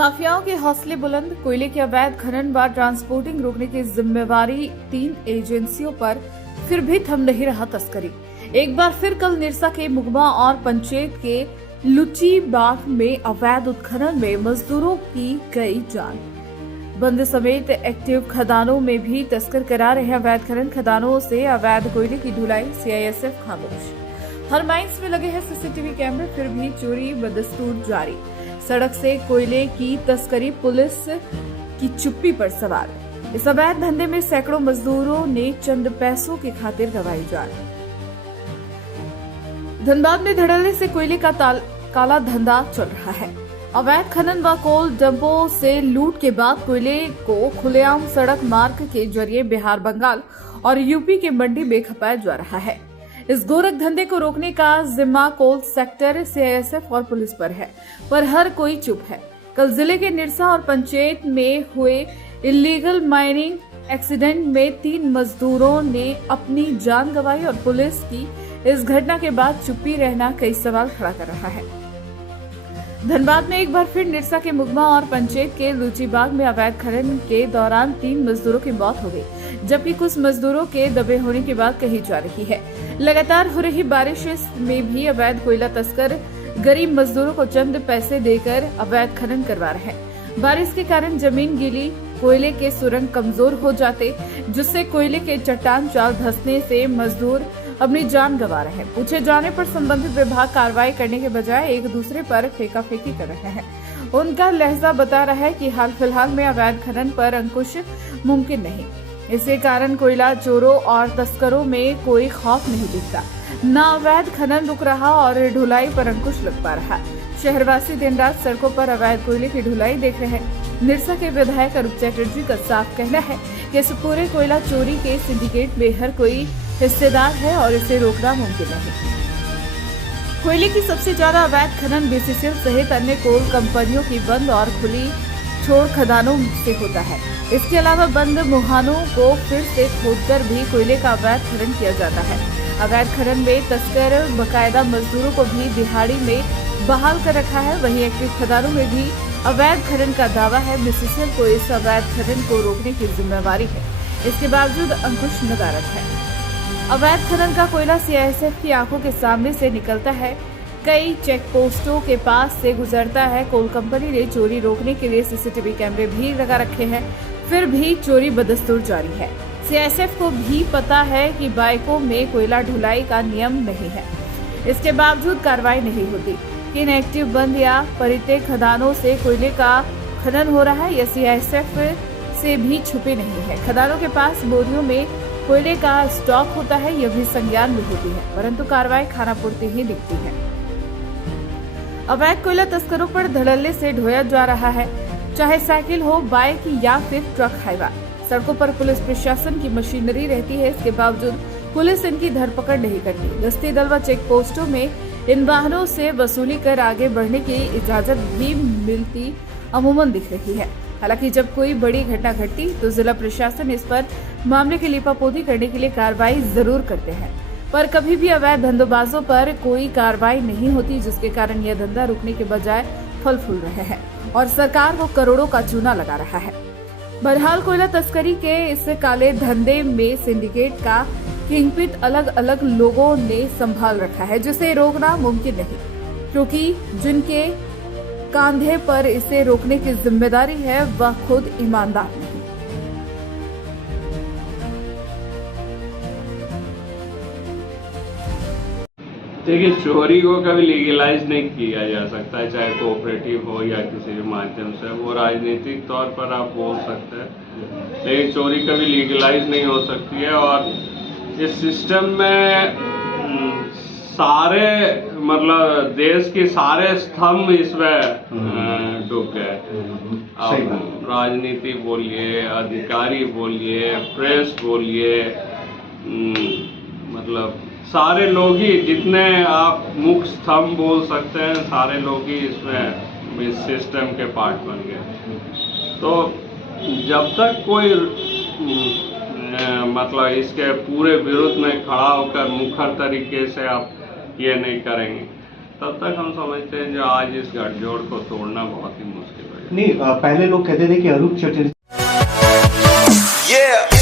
माफियाओं के हौसले बुलंद, कोयले के अवैध खनन व ट्रांसपोर्टिंग रोकने की जिम्मेवारी 3 एजेंसियों पर, फिर भी थम नहीं रहा तस्करी। एक बार फिर कल निरसा के मुगमा और पंचेत के लुच्चीबाग में अवैध उत्खनन में मजदूरों की गई जान। बंद समेत एक्टिव खदानों में भी तस्कर करा रहे अवैध खनन खदानों से अवैध कोयले की ढुलाई। सीआईएसएफ खामोश। हर माइंस में लगे हैं सीसीटीवी कैमरे, फिर भी चोरी बदस्तूर जारी। सड़क से कोयले की तस्करी, पुलिस की चुप्पी पर सवाल। इस अवैध धंधे में सैकड़ों मजदूरों ने चंद पैसों की खातिर गंवाई जान। धनबाद में धड़ल्ले से कोयले का काला धंधा चल रहा है। अवैध खनन व कोल डंपों से लूट के बाद कोयले को खुलेआम सड़क मार्ग के जरिए बिहार, बंगाल और यूपी के मंडी में खपाया जा रहा है। इस गोरख धंधे को रोकने का जिम्मा कोल सेक्टर, सीआईएसएफ और पुलिस पर है, पर हर कोई चुप है। कल जिले के निरसा और पंचेत में हुए इलीगल माइनिंग एक्सीडेंट में 3 मजदूरों ने अपनी जान गंवाई और पुलिस की इस घटना के बाद चुप्पी रहना कई सवाल खड़ा कर रहा है। धनबाद में एक बार फिर निरसा के मुगमा और पंचेत के लुच्चीबाग में अवैध खनन के दौरान 3 मजदूरों की मौत हो गई, जबकि कुछ मजदूरों के दबे होने की बात कही जा रही है। लगातार हो रही बारिश में भी अवैध कोयला तस्कर गरीब मजदूरों को चंद पैसे देकर अवैध खनन करवा रहे हैं। बारिश के कारण जमीन गीली, कोयले के सुरंग कमजोर हो जाते, जिससे कोयले के चट्टान चाल धंसने से मजदूर अपनी जान गंवा रहे हैं। पूछे जाने पर संबंधित विभाग कार्रवाई करने के बजाय एक दूसरे पर फेंकाफेंकी कर रहे हैं। उनका लहजा बता रहा है कि हाल फिलहाल में अवैध खनन पर अंकुश मुमकिन नहीं। इसी कारण कोयला चोरों और तस्करों में कोई खौफ नहीं दिखता। न अवैध खनन रुक रहा और ढुलाई पर अंकुश लग पा रहा। शहरवासी दिन रात सड़कों पर अवैध कोयले की ढुलाई देख रहे हैं। निरसा के विधायक अरूप चैटर्जी का साफ कहना है कि इस पूरे कोयला चोरी के सिंडिकेट में हर कोई हिस्सेदार है और इसे रोकना मुमकिन नहीं। कोयले की सबसे ज्यादा अवैध खनन बीसीसीएल सहित अन्य कोल कंपनियों की बंद और खुली छोड़ खदानों से होता है। इसके अलावा बंद मुहानों को फिर से खोदकर भी कोयले का अवैध खनन किया जाता है। अवैध खनन में तस्कर बकायदा मजदूरों को भी दिहाड़ी में बहाल कर रखा है। वहीं एक्टिव खदानों में भी अवैध खनन का दावा है। बीसीसीएल को इस अवैध खनन को रोकने की जिम्मेवारी है, इसके बावजूद अंकुश नदारद है। अवैध खनन का कोयला सीआईएसएफ की आंखों के सामने से निकलता है, कई चेक पोस्टों के पास से गुजरता है। कोल कंपनी ने चोरी रोकने के लिए सीसीटीवी कैमरे भी लगा रखे हैं, फिर भी चोरी बदस्तूर जारी है। सीआईएसएफ को भी पता है कि बाइकों में कोयला ढुलाई का नियम नहीं है, इसके बावजूद कार्रवाई नहीं होती। किन एक्टिव बंद या परित्यक्त खदानों से कोयले का खनन हो रहा है, यह सीआईएसएफ से भी छुपे नहीं है। खदानों के पास बोरियों में कोयले का स्टॉक होता है, यह भी संज्ञान में होती है, परंतु कार्रवाई खानापूर्ति ही दिखती है। अवैध कोयला तस्करों पर धड़ल्ले से ढोया जा रहा है, चाहे साइकिल हो, बाइक या फिर ट्रक हाईवा। सड़कों पर पुलिस प्रशासन की मशीनरी रहती है, इसके बावजूद पुलिस इनकी धरपकड़ नहीं करती। गश्ती दल व चेक पोस्टों में इन वाहनों से वसूली कर आगे बढ़ने की इजाजत भी मिलती अमूमन दिख रही है। हालांकि जब कोई बड़ी घटना घटती तो जिला प्रशासन इस पर मामले की लीपापोती करने के लिए कार्रवाई जरूर करते हैं, पर कभी भी अवैध धंधोबाजों पर कोई कार्रवाई नहीं होती, जिसके कारण यह धंधा रुकने के बजाय फल फूल रहे हैं और सरकार को करोड़ों का चूना लगा रहा है। बहरहाल कोयला तस्करी के इस काले धंधे में सिंडिकेट का किंगपिन अलग अलग लोगों ने संभाल रखा है, जिसे रोकना मुमकिन नहीं, क्योंकि जिनके कांधे पर इसे रोकने की जिम्मेदारी है वह खुद ईमानदार नहीं। देखिए, चोरी को कभी लीगलाइज नहीं किया जा सकता है, चाहे कोऑपरेटिव हो या किसी भी माध्यम से। वो राजनीतिक तौर पर आप बोल सकते हैं, लेकिन चोरी कभी लीगलाइज नहीं हो सकती है। और इस सिस्टम में सारे मतलब देश के सारे स्तंभ इसमें डूब गए। अब राजनीति बोलिए, अधिकारी बोलिए, प्रेस बोलिए, मतलब सारे लोग ही, जितने आप मुख्य स्तंभ बोल सकते हैं, सारे लोग ही इसमें इस सिस्टम के पार्ट बन गए। तो जब तक कोई मतलब इसके पूरे विरुद्ध में खड़ा होकर मुखर तरीके से आप ये नहीं करेंगे, तब तक हम समझते हैं जो आज इस गठजोड़ को तोड़ना बहुत ही मुश्किल है। नहीं, पहले लोग कहते थे कि अरूप चटर्जी Yeah.